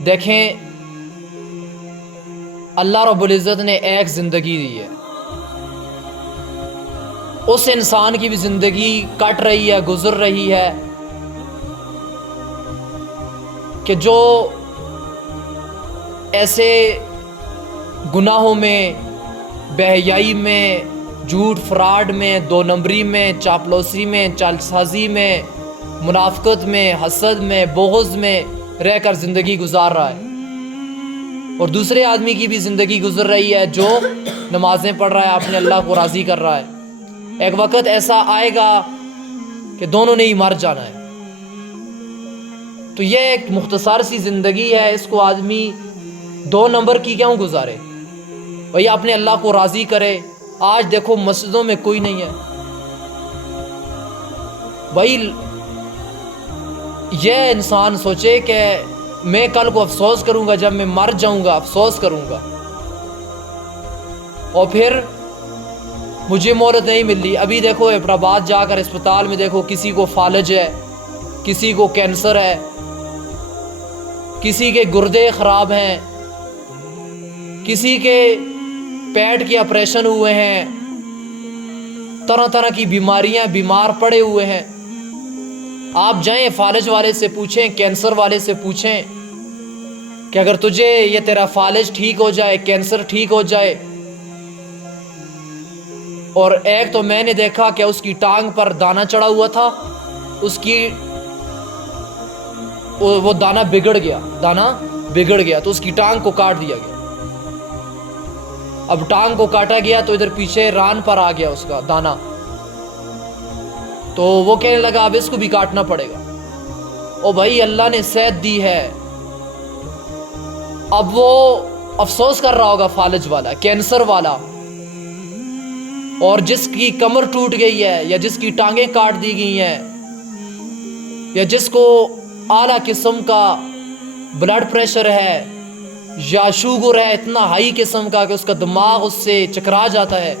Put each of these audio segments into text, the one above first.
دیکھیں اللہ رب العزت نے ایک زندگی دی ہے، اس انسان کی بھی زندگی کٹ رہی ہے، گزر رہی ہے کہ جو ایسے گناہوں میں، بے حیائی میں، جھوٹ فراڈ میں، دو نمبری میں، چاپلوسی میں، چال سازی میں، منافقت میں، حسد میں، بغض میں رہ کر زندگی گزار رہا ہے، اور دوسرے آدمی کی بھی زندگی گزر رہی ہے جو نمازیں پڑھ رہا ہے، اپنے اللہ کو راضی کر رہا ہے۔ ایک وقت ایسا آئے گا کہ دونوں نے ہی مر جانا ہے۔ تو یہ ایک مختصر سی زندگی ہے، اس کو آدمی دو نمبر کی کیوں گزارے؟ بھئی اپنے اللہ کو راضی کرے۔ آج دیکھو مسجدوں میں کوئی نہیں ہے، بھئی یہ انسان سوچے کہ میں کل کو افسوس کروں گا، جب میں مر جاؤں گا افسوس کروں گا، اور پھر مجھے مہلت نہیں مل رہی۔ ابھی دیکھو ابراآباد جا کر اسپتال میں دیکھو، کسی کو فالج ہے، کسی کو کینسر ہے، کسی کے گردے خراب ہیں، کسی کے پیٹ کے آپریشن ہوئے ہیں، طرح طرح کی بیماریاں، بیمار پڑے ہوئے ہیں۔ آپ جائیں فالج والے سے پوچھیں، کینسر والے سے پوچھیں کہ اگر تجھے یہ تیرا فالج ٹھیک ہو جائے، کینسر ٹھیک ہو جائے، اور ایک تو میں نے دیکھا کہ اس کی ٹانگ پر دانہ چڑھا ہوا تھا، اس کی وہ دانہ بگڑ گیا تو اس کی ٹانگ کو کاٹ دیا گیا۔ اب ٹانگ کو کاٹا گیا تو ادھر پیچھے ران پر آ گیا اس کا دانہ، تو وہ کہنے لگا اب اس کو بھی کاٹنا پڑے گا۔ او بھائی اللہ نے صحت دی ہے، اب وہ افسوس کر رہا ہوگا فالج والا، کینسر والا، اور جس کی کمر ٹوٹ گئی ہے، یا جس کی ٹانگیں کاٹ دی گئی ہیں، یا جس کو اعلیٰ قسم کا بلڈ پریشر ہے یا شوگر ہے اتنا ہائی قسم کا کہ اس کا دماغ اس سے چکرا جاتا ہے،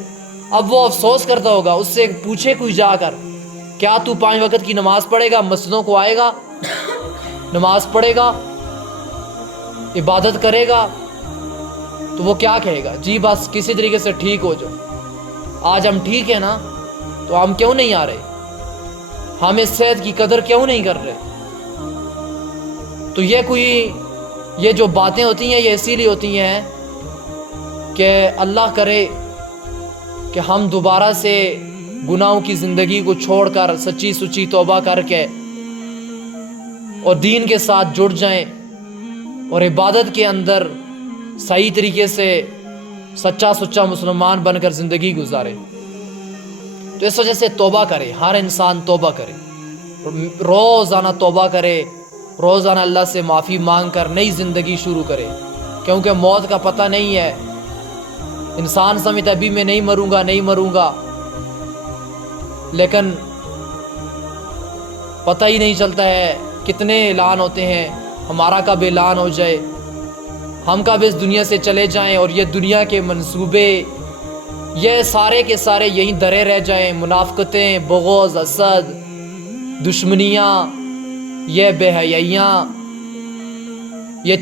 اب وہ افسوس کرتا ہوگا۔ اس سے پوچھے کوئی جا کر، کیا تو 5 وقت کی نماز پڑھے گا، مسجدوں کو آئے گا، نماز پڑھے گا، عبادت کرے گا؟ تو وہ کیا کہے گا؟ جی بس کسی طریقے سے ٹھیک ہو جاؤ۔ آج ہم ٹھیک ہیں نا، تو ہم کیوں نہیں آ رہے؟ ہم اس صحت کی قدر کیوں نہیں کر رہے؟ تو یہ جو باتیں ہوتی ہیں یہ اسی لیے ہوتی ہیں کہ اللہ کرے کہ ہم دوبارہ سے گناہوں کی زندگی کو چھوڑ کر سچی سچی توبہ کر کے اور دین کے ساتھ جڑ جائیں، اور عبادت کے اندر صحیح طریقے سے سچا مسلمان بن کر زندگی گزارے۔ تو اس وجہ سے توبہ کرے، ہر انسان توبہ کرے، روزانہ توبہ کرے، روزانہ اللہ سے معافی مانگ کر نئی زندگی شروع کرے، کیونکہ موت کا پتہ نہیں ہے۔ انسان سمجھتا ابھی میں نہیں مروں گا، لیکن پتہ ہی نہیں چلتا ہے کتنے اعلان ہوتے ہیں، ہمارا کب اعلان ہو جائے، ہم کب اس دنیا سے چلے جائیں، اور یہ دنیا کے منصوبے یہ سارے کے سارے یہیں درے رہ جائیں۔ منافقتیں، بغض، حسد، دشمنیاں، یہ بے حیائیاں، یہ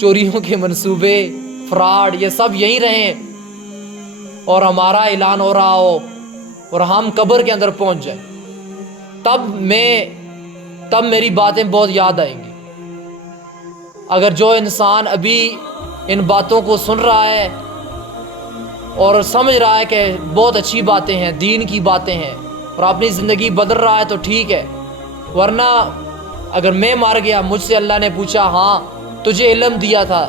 چوریوں کے منصوبے، فراڈ، یہ سب یہیں رہیں، اور ہمارا اعلان ہو رہا ہو اور ہم قبر کے اندر پہنچ جائیں، تب میری باتیں بہت یاد آئیں گی۔ اگر جو انسان ابھی ان باتوں کو سن رہا ہے اور سمجھ رہا ہے کہ بہت اچھی باتیں ہیں، دین کی باتیں ہیں، اور اپنی زندگی بدل رہا ہے تو ٹھیک ہے، ورنہ اگر میں مار گیا، مجھ سے اللہ نے پوچھا ہاں تجھے علم دیا تھا،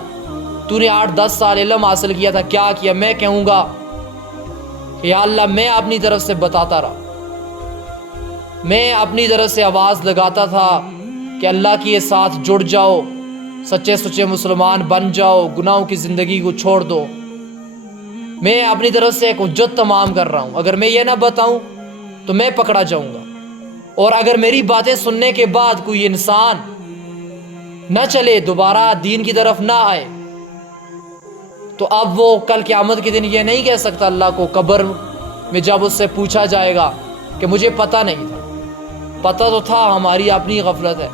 تو نے 8-10 سال علم حاصل کیا تھا، کیا کیا؟ میں کہوں گا کہ یا اللہ میں اپنی طرف سے بتاتا رہا، میں اپنی طرف سے آواز لگاتا تھا کہ اللہ کے ساتھ جڑ جاؤ، سچے مسلمان بن جاؤ، گناہوں کی زندگی کو چھوڑ دو۔ میں اپنی طرف سے ایک حجت تمام کر رہا ہوں، اگر میں یہ نہ بتاؤں تو میں پکڑا جاؤں گا، اور اگر میری باتیں سننے کے بعد کوئی انسان نہ چلے، دوبارہ دین کی طرف نہ آئے، تو اب وہ کل قیامت کے دن یہ نہیں کہہ سکتا اللہ کو قبر میں جب اس سے پوچھا جائے گا کہ مجھے پتہ نہیں تھا۔ پتہ تو تھا، ہماری اپنی غفلت ہے۔